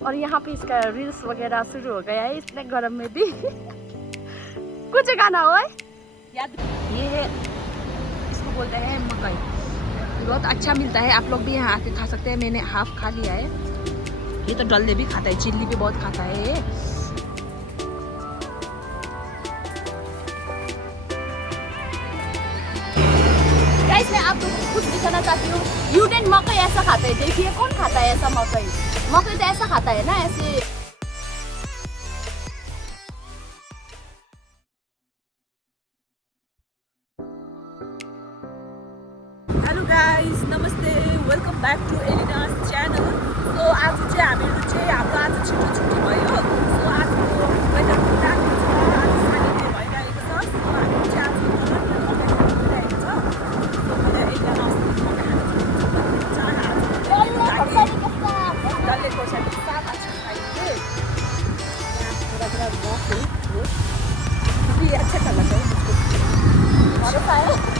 और यहाँ पे इसका रील्स वगैरह शुरू हो गया है इतने गर्म में भी। कुछ गाना हो याद। ये है, इसको बोलते हैं मकई, बहुत अच्छा मिलता है। आप लोग भी यहाँ आके खा सकते हैं। मैंने हाफ खा लिया है। ये तो डल्ले भी खाता है, चिल्ली भी बहुत खाता है ये। गाइस, मैं आप लोगों को कुछ दिखाना चाहती हूँ। यूडेन मकई ऐसा खाता है, देखिए कौन खाता है ऐसा मकई। मकई तो ऐसा खाता है ना, ऐसे। हेलो गाइस, नमस्ते, वेलकम ब्याक टु एलिनास च्यानल। सो आज चाहिँ हामीहरू चाहिँ हाम्रो आज छिटो छुट्टी भयो। सो आजको वेदर पनि राम्रो छ, आज सानी भइरहेको छ। सो हामी चाहिँ आज भइरहेको छ। सो मैले एकजना डल्ले खोर्सानी साग खाइदिए। ये अच्छा चल रहा है मुझको,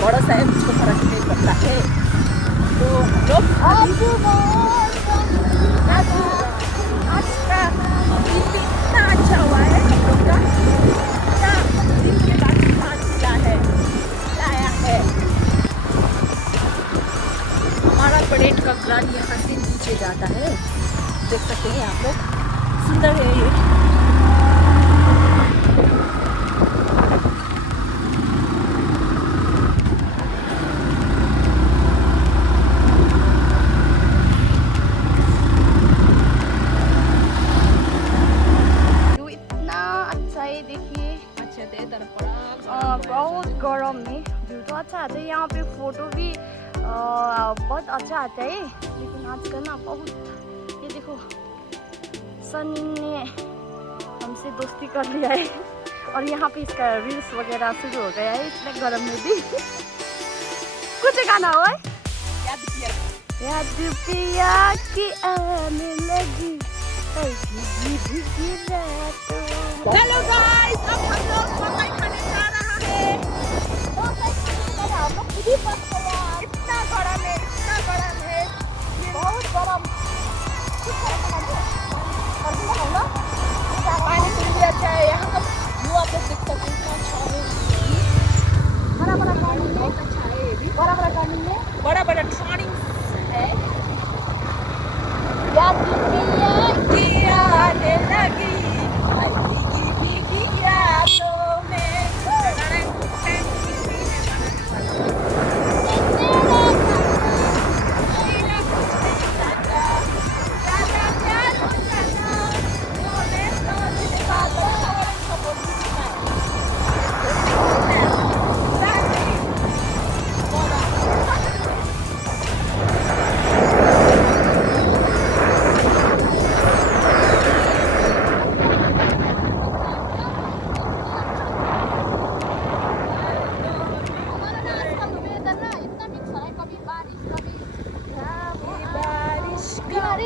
भरोसा है मुझको, फर्क नहीं पड़ता है। तो हम लोग आज का दिन भी इतना अच्छा हुआ है हम लोग का। इतना दिन के बाद खाना लाया है। हमारा परेड का ग्राउंड यहाँ से नीचे जाता है, देख सकते हैं आप लोग। सुंदर है ये। बहुत गर्म है, व्यू तो अच्छा आता है यहाँ पे, फोटो भी बहुत अच्छा आता है। लेकिन आजकल ना बहुत, ये देखो सनी ने हमसे दोस्ती कर लिया है। और यहाँ पे इसका रील्स वगैरह शुरू हो गया है इतने गर्म में भी। कुछ गाना हो याद पिया की आने लगी। हेलो गाइस, अब हम लोग मकई खाने जा रहा है। हम लोग खुद ही फंस गए यार, इतना गरम है, इतना गरम है, बहुत गरम। पानी फिर भी अच्छा है यहाँ का व्यू, आप लोग देख सकते हैं। बड़ा बड़ा गार्डन बहुत अच्छा है, ये भी बड़ा बड़ा गार्डन में बड़ा बड़ा ट्राइंग है। याद की आने लगी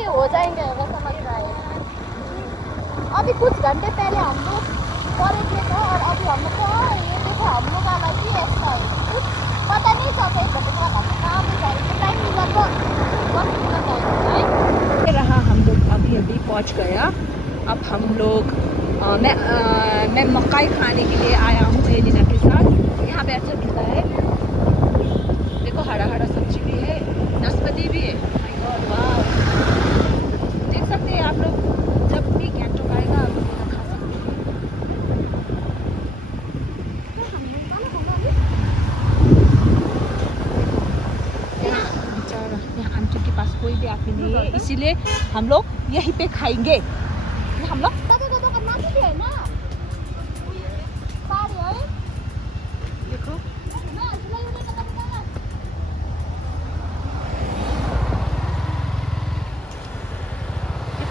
हो जाएंगे, वैसा लग रहा है। अभी कुछ घंटे पहले हम लोग परे थे तो, और अभी हम लोग ये देखो हम लोग का लगी ऐसा कुछ पता नहीं चलता। एक घंटे बाद हम कहाँ पे जाएंगे, टाइम मिला तो वक्त निकल जाएगा। रहा हम लोग अभी पहुँच गया। अब हम लोग मैं मकई खाने के लिए आया हूँ एलिना के साथ। यहाँ पे अच्छा मिलता है, देखो हरा हरा सब्जी भी है, नाशपाती भी है। वाह, देख सकते हैं आप लोग। जब भी गैंगटॉक आएगा आप लोग खा सकते हैं। यहाँ आंटी के पास कोई भी आदमी नहीं है, इसीलिए हम लोग यहीं पे खाएंगे। हम लोग देखो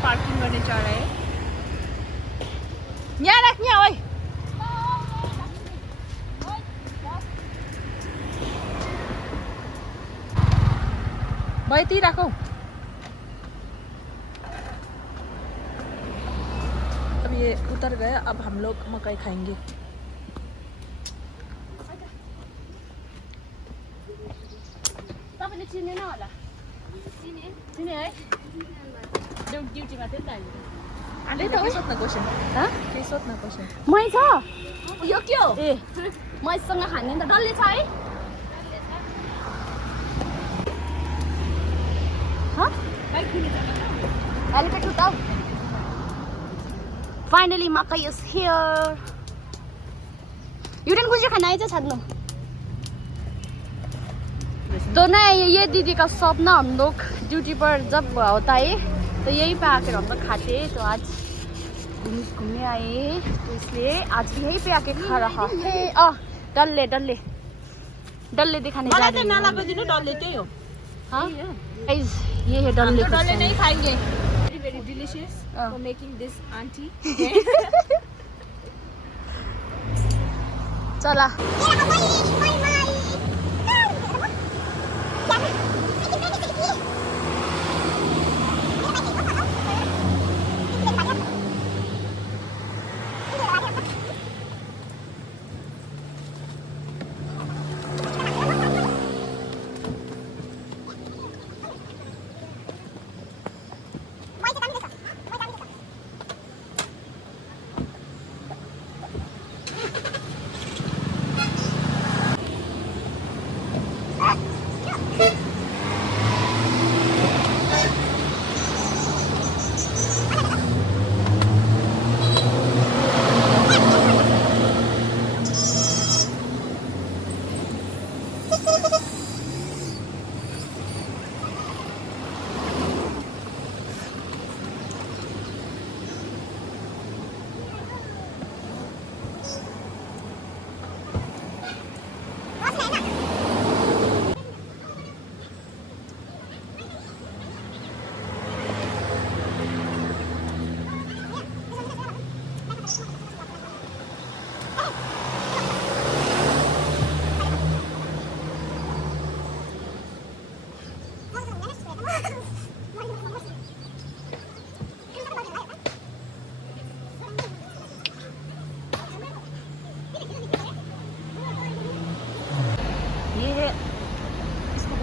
पार्किंग करने जा रहे हैं। यहाँ राख्ने ओए, बैठी राखो। अब ये उतर गया, अब हम लोग मकई खाएंगे। तपाईँले चिन्दैन होला? चिने है? ड्युटीमा थियो नि त अहिले। आन्टी त सोध्न क्वेसन हाँ के सोध्न क्वेसन मै छ यो के हो ए मैसँग खाने नि त डल्ले छ है हाँ हेलिपेड उता फाइनली मकई इज हियर यूरेन गुजिया खाना आएगा छान लो तो ना ये दीदी का शॉप ना हम लोग ड्यूटी पर जब होता है तो यहीं पे आकर हम लोग खाते हैं तो आज घूमने आए तो इसलिए आज भी यहीं पे आके खा रहा है डल्ले डल्ले डल्ले दिखाने जा रहे हैं डल्ले त्यही हो हाँ गाइस ये है डल्ले डल्ले नहीं खाएंगे very delicious for making this auntie चला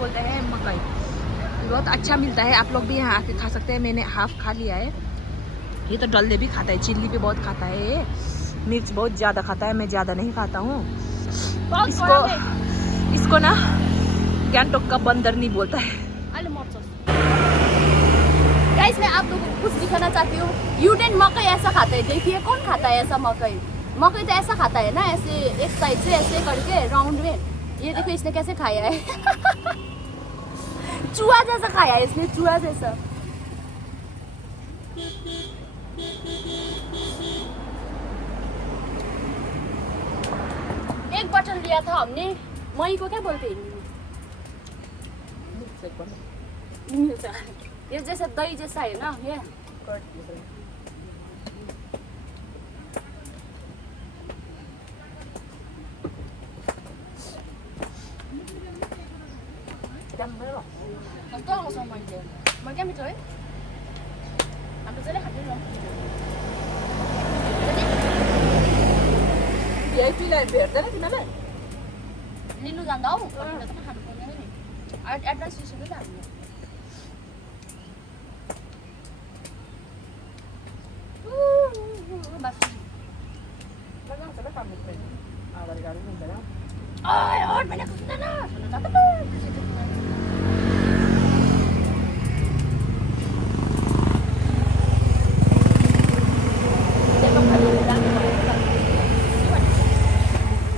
बोलते हैं मकई बहुत अच्छा मिलता है आप लोग भी यहाँ आके खा सकते हैं मैंने हाफ खा लिया है ये तो डल्ले भी खाता है चिल्ली भी बहुत खाता है मिर्च बहुत ज़्यादा खाता है मैं ज़्यादा नहीं खाता हूँ इसको ना गैंगटॉक का बंदर नहीं बोलता है गाइस मैं आप लोगों को कुछ दिखाना चाहती हूँ यूटेन मकई ऐसा खाता है देखिए कौन खाता है ऐसा मकई मकई तो ऐसा खाता है ना ऐसे एक साइड से ऐसे करके राउंड में ये देखो इसने कैसे खाया है चूहा जैसा खाया है इसने चूहा जैसा एक बटन लिया था हमने मई को क्या बोलते हैं ये जैसा दही जैसा है ना ये Nó có sao mình kìa mình cái mình chơi ăn cái đấy hạt nữa vậy phi lại biệt đấy thì đấy đi luôn gần đâu còn là nó hành con này ai đã suy suy làm Ôi, ôi, mày đã không tin đó.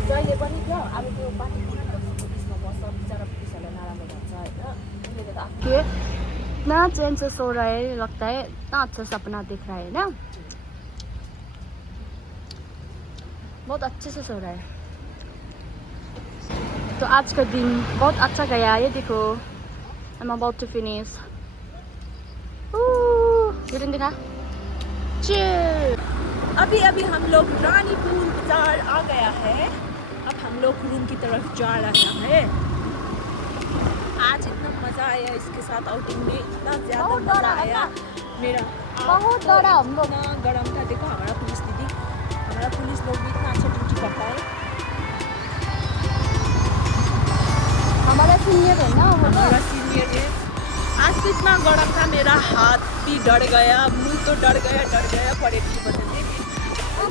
जहिले पनि क्या अब त्यो बाटो पुलिसमा बस्छ बिचरा पुलिसहरूलाई नराम्रो भन्छ होइन उनीहरूले त के इतना चैन से सो रहा है लगता है इतना अच्छा सपना दिख रहा है ना बहुत अच्छे से सो रहा है तो आज का दिन बहुत अच्छा गया ये देखो I'm about to finish urine दिखा Cheers अभी अभी हम लोग रानीपुर बाजार आ गया है अब हम लोग रूम की तरफ जा रहे हैं आज इतना मज़ा आया इसके साथ आउटिंग में इतना ज़्यादा मज़ा आया मेरा बहुत बड़ा हम लोग इतना गर्म था देखो हमारा पुलिस दीदी हमारा पुलिस लोग भी इतना अच्छा ड्यूटी करता है हमारा सीनियर है ना हमारा सीनियर है आज तो इतना गर्म था मेरा हाथ भी डर गया, मुँह तो डर गया परेड की वजह से,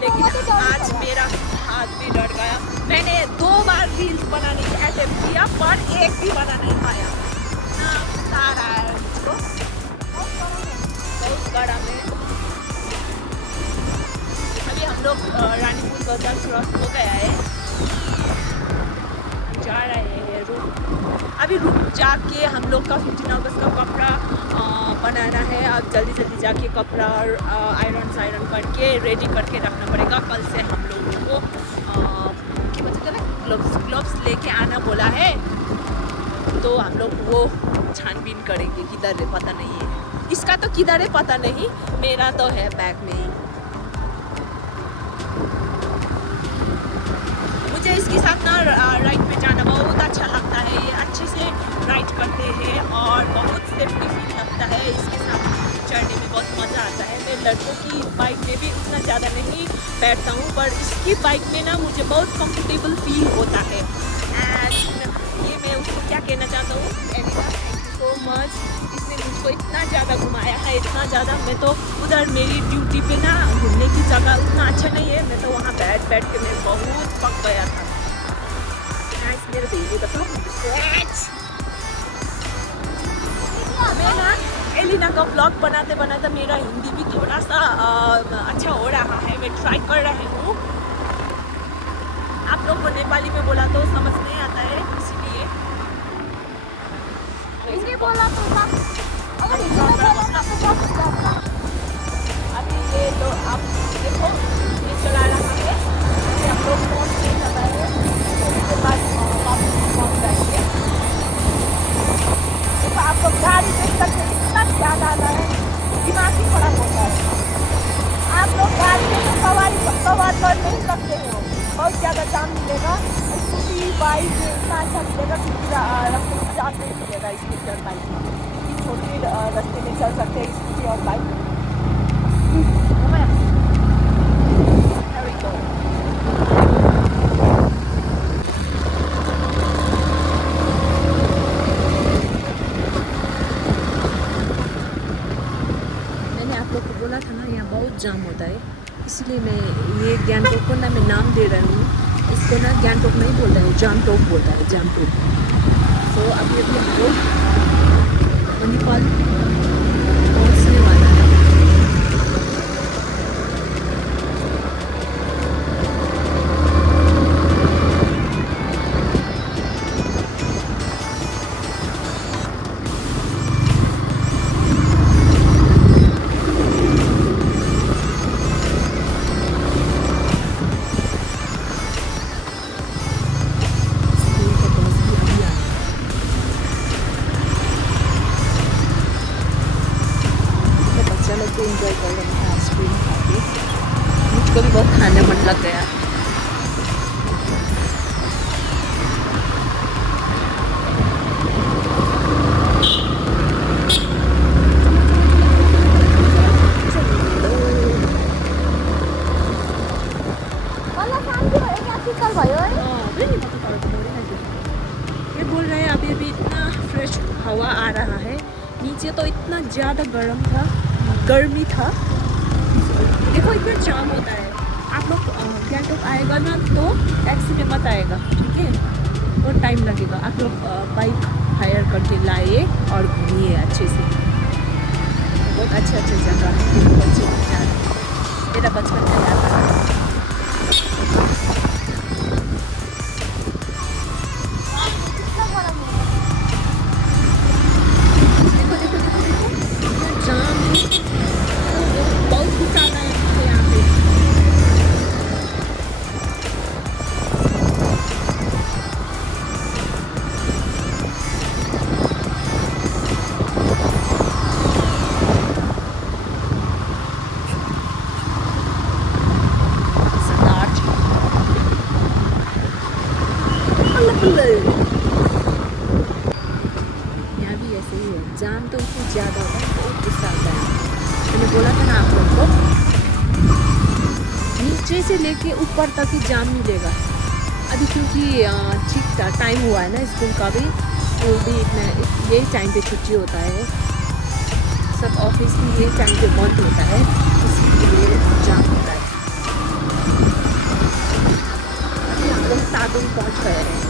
लेकिन आज मेरा हाथ भी डर गया। मैंने 2 बार रील्स बनाने की अटेम्प्ट किया पर एक भी बना नहीं पाया। ना सारा है मुझको, बहुत गर्म है। अभी हम लोग रानीपुर बाजार क्रॉस हो गया है, जा रहे हैं रूम। अभी रूम जाके हम लोग का 15 अगस्त का कपड़ा बनाना है। अब जल्दी जाके कपड़ा और आयरन करके रेडी करके रखना पड़ेगा। कल से हम लोगों को क्या बोलते हैं ना, ग्लव्स लेके आना बोला है, तो हम लोग वो छानबीन करेंगे किधर है पता नहीं है। इसका तो किधर है पता नहीं, मेरा तो है बैग में ही। मुझे इसके साथ ना राइड पे जाना बहुत अच्छा लगता है। ये अच्छे से राइड करते हैं और बहुत सेफ्टी फील लगता है। इसके साथ चढ़ने में बहुत मज़ा आता है। मैं लड़कों की बाइक में भी उतना ज़्यादा नहीं बैठता हूँ, पर इसकी बाइक में ना मुझे बहुत कंफर्टेबल फील होता है। एंड ये मैं उसको क्या कहना चाहता हूँ, Elina thank you so much. इसने मुझको इतना ज़्यादा घुमाया है, इतना ज़्यादा। मैं तो उधर मेरी ड्यूटी पे ना घूमने की जगह उतना अच्छा नहीं है, मैं तो वहाँ बैठ के मैं बहुत पक गया था। मेरे बेबी बताओ, मैं ना एलिना का ब्लॉग बनाते मेरा हिंदी भी थोड़ा सा अच्छा हो रहा है। मैं ट्राई कर रही हूँ। आप लोग को नेपाली में बोला तो समझ नहीं आता है, इसीलिए हिंदी बोला तो अगर हिंदी में बोला ना तो बहुत अच्छा होगा। अभी ये तो आप देखो ये चला रहा है, हम लोग फोन नहीं कर रहे हैं। उसके बाद वापस जाएंगे। देखो आप लोग गाड़ी देख सकते हैं, इतना ज़्यादा आता है, दिमाग ही खराब होता है। आप लोग गाड़ी में तो सवार कर नहीं सकते हो, बहुत ज़्यादा जाम मिलेगा। स्कूटी बाइक इतना अच्छा मिलेगा कि रास्ते में जाम नहीं मिलेगा। स्कूटी और बाइक छोटे रास्ते में चल सकते हैं, स्कूटी और बाइक। मैंने आप लोग को बोला था ना यहाँ बहुत जाम होता है, इसलिए मैं ये गैंगटोक को ना मैं नाम दे रही हूँ। इसको ना गैंगटोक नहीं बोलता है, जामटोक बोलता है, जामटोक। तो अभी हम लोग मणिपाल पहुँचने वाला है। एंजॉय कर रहे हैं आइसक्रीम खा के। मुझको भी बहुत खाने मन लग गया। ये बोल रहे हैं अभी इतना फ्रेश हवा आ रहा है। नीचे तो इतना ज़्यादा गर्मी था। देखो इतना जाम होता है। आप लोग गैंगटोक आएगा ना तो टैक्सी में मत आएगा, ठीक है? बहुत टाइम लगेगा। आप लोग बाइक हायर करके लाइए और घूमिए अच्छे से। बहुत अच्छे जगह है, बच्चे मेरा बचपन में आता है। यहाँ भी ऐसे ही है, जाम तो इतनी ज़्यादा होता है, बहुत गुस्सा आता है। मैंने बोला था ना आप लोग को, नीचे से लेके ऊपर तक ही जाम मिलेगा। अभी क्योंकि ठीक था, टाइम हुआ है ना स्कूल का भी, स्कूल भी इतना यही टाइम पे छुट्टी होता है। सब ऑफिस भी ये टाइम पे बंद होता है, इसलिए जाम होता है। अभी हम लोग सादुन पहुँच गए हैं।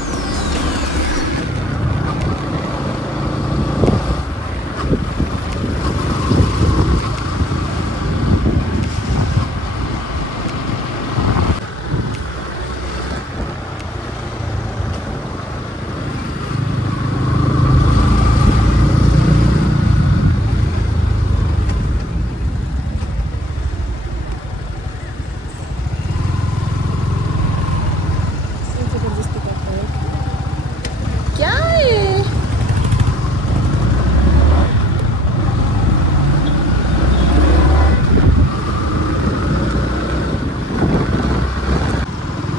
क्या है?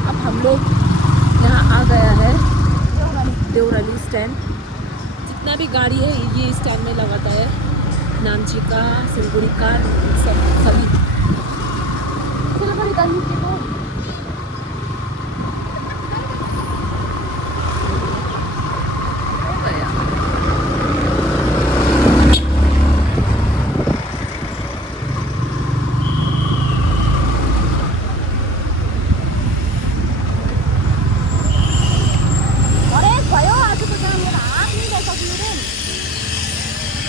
अब हम लोग यहाँ आ गया है देवराली स्टैंड। जितना भी गाड़ी है ये स्टैंड में लगाता है, नामची का, सिलगुड़ी का, सब सभी। सिलगढी का नीचे को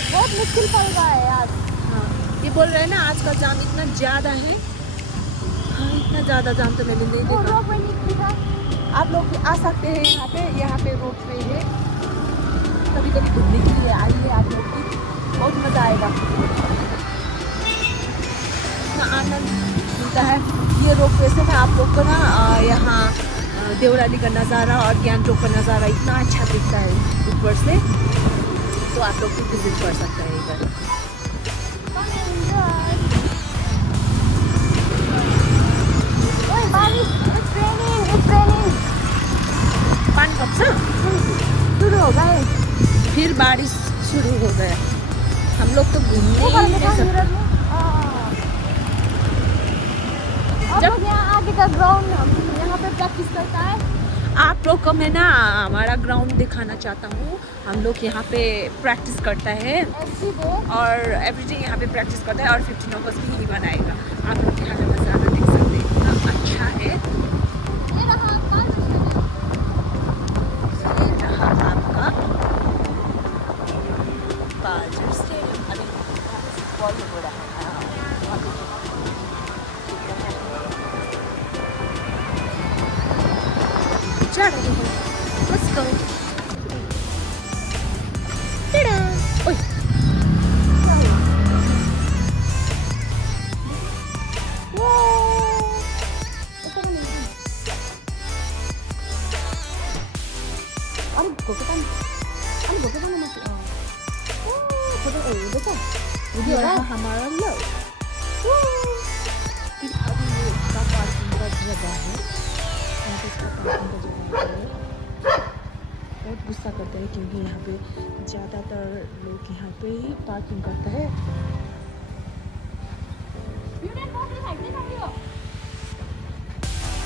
बहुत मुश्किल पड़ रहा है आज। हाँ, ये बोल रहे हैं ना आज का जाम इतना ज़्यादा है। हाँ, इतना ज़्यादा जाम तो मैंने नहीं वो देखा। रोड पे नहीं दिखा। आप लोग भी आ सकते हैं यहाँ पे रोड पे है, कभी कभी घूमने के लिए आइए आप लोग भी, बहुत मज़ा आएगा। इतना आनंद मिलता है। ये रोड पे से ना आप लोग को ना यहाँ देवराली का नज़ारा और गैंगटोक का नज़ारा इतना अच्छा दिखता है ऊपर से, तो आप लोग भी विजिट कर सकते हैं इधर। ओए बारिश, it's raining। पानी कब से शुरू हो गए। फिर बारिश शुरू हो गया। हम लोग तो घूमने ऊपर ही में नहीं सकते। जब यहाँ आगे का ग्राउंड यहाँ पे प्रैक्टिस करता है। आप लोग को मैं ना हमारा ग्राउंड दिखाना चाहता हूँ। हम लोग यहाँ पे प्रैक्टिस करता है और एवरीडे यहाँ पे प्रैक्टिस करता है और 15 अगस्त भी यही मनाएगा। आप लोग यहाँ का नज़ारा देख सकते हैं, इतना अच्छा है। ये रहा आपका बाजर स्टेडियम। अभी फुटबॉल हो रहा है। जा रहे हैं, let's go। Ta-da! ओए, यहाँ हमारा लोग अभी ये इसका पार्किंग का जगह है, यहाँ पे इसका पार्किंग का जगह है। बहुत गुस्सा करते हैं क्योंकि यहाँ पे ज़्यादातर लोग यहाँ पे ही पार्किंग करते हैं।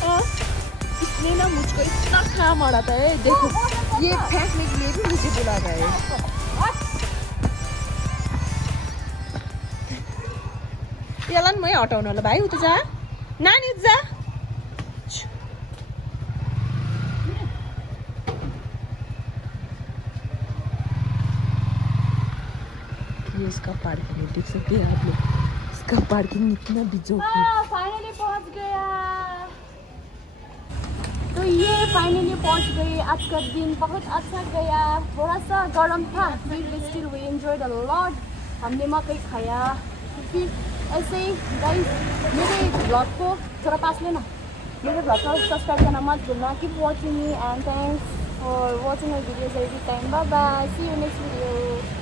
और इसने ना मुझको इतना खा मारा था है, देखो ये फेंकने के लिए भी मुझे बुला रहा है। यसलाई मै हटाउनु होला भाइ, उता जा नानी, उता जा। ये इसका पार्किंग है, देख सकते हैं आप लोग, इसका पार्किंग इतना बिजोक है। फाइनली पहुंच गया। तो ये फाइनली पहुंच गए। आज का दिन बहुत अच्छा गया। थोड़ा सा गर्म था, फिर still we enjoyed a lot. हमने मकई खाया। फिर ऐसे ही गाइस, मेरे ब्लॉग को थोड़ा पास लेना, मेरे ब्लॉग को सब्सक्राइब करना मत भूलना। Keep watching me and thanks for watching my videos every time. Bye bye, see you next video.